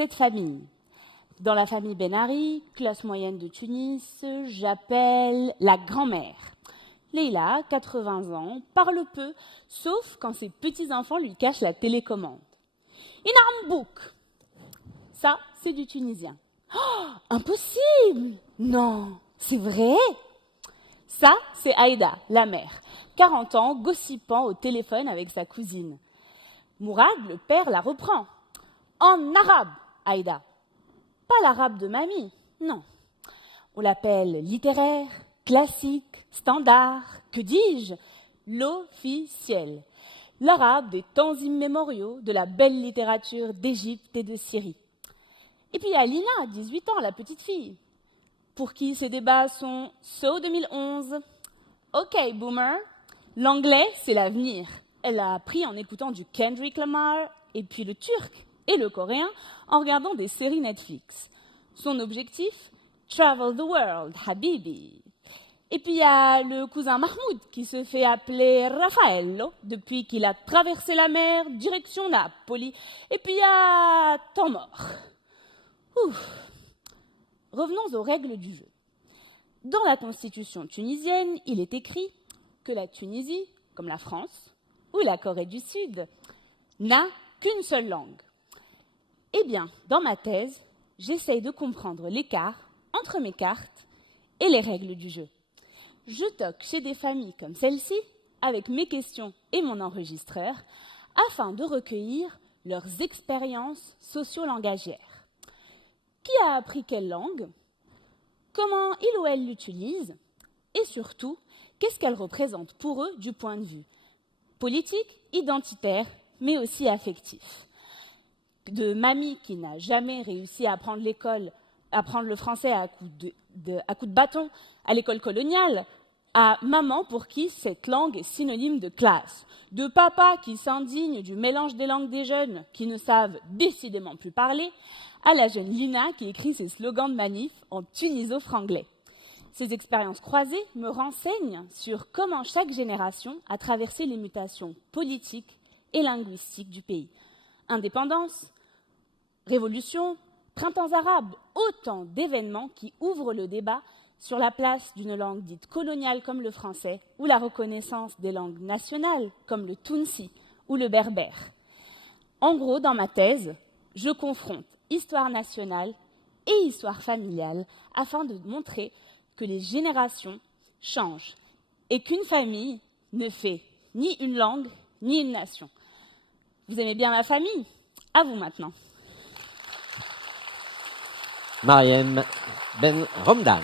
cette famille. Dans la famille Benari, classe moyenne de Tunis, j'appelle la grand-mère. Leila, 80 ans, parle peu, sauf quand ses petits-enfants lui cachent la télécommande. Inambouk. Ça, c'est du tunisien. Oh, impossible! Non, c'est vrai? Ça, c'est Aïda, la mère, 40 ans, gossipant au téléphone avec sa cousine. Mourad, le père, la reprend. En arabe, Aïda. Pas l'arabe de mamie, non. On l'appelle littéraire, classique, standard, que dis-je? L'officiel. L'arabe des temps immémoriaux de la belle littérature d'Égypte et de Syrie. Et puis il y a Lina, 18 ans, la petite fille, pour qui ces débats sont So 2011. Ok, boomer, l'anglais, c'est l'avenir. Elle l'a appris en écoutant du Kendrick Lamar, et puis le turc et le coréen en regardant des séries Netflix. Son objectif, Travel the world, Habibi. Et puis il y a le cousin Mahmoud qui se fait appeler Raffaello depuis qu'il a traversé la mer direction Napoli. Et puis il y a temps mort. Ouf. Revenons aux règles du jeu. Dans la constitution tunisienne, il est écrit que la Tunisie, comme la France ou la Corée du Sud, n'a qu'une seule langue. Eh bien, dans ma thèse, j'essaye de comprendre l'écart entre mes cartes et les règles du jeu. Je toque chez des familles comme celle-ci, avec mes questions et mon enregistreur, afin de recueillir leurs expériences socio-langagières. Qui a appris quelle langue? Comment il ou elle l'utilise? Et surtout, qu'est-ce qu'elle représente pour eux du point de vue politique, identitaire, mais aussi affectif? De mamie qui n'a jamais réussi à apprendre le français à coups de bâton à l'école coloniale, à maman pour qui cette langue est synonyme de classe, de papa qui s'indigne du mélange des langues des jeunes qui ne savent décidément plus parler, à la jeune Lina qui écrit ses slogans de manif en tuniso-franglais. Ces expériences croisées me renseignent sur comment chaque génération a traversé les mutations politiques et linguistiques du pays. Indépendance, révolution, printemps arabe, autant d'événements qui ouvrent le débat sur la place d'une langue dite coloniale comme le français ou la reconnaissance des langues nationales comme le tounsi ou le berbère. En gros, dans ma thèse, je confronte histoire nationale et histoire familiale afin de montrer que les générations changent et qu'une famille ne fait ni une langue ni une nation. Vous aimez bien ma famille? À vous maintenant. Mariem Ben Romdan.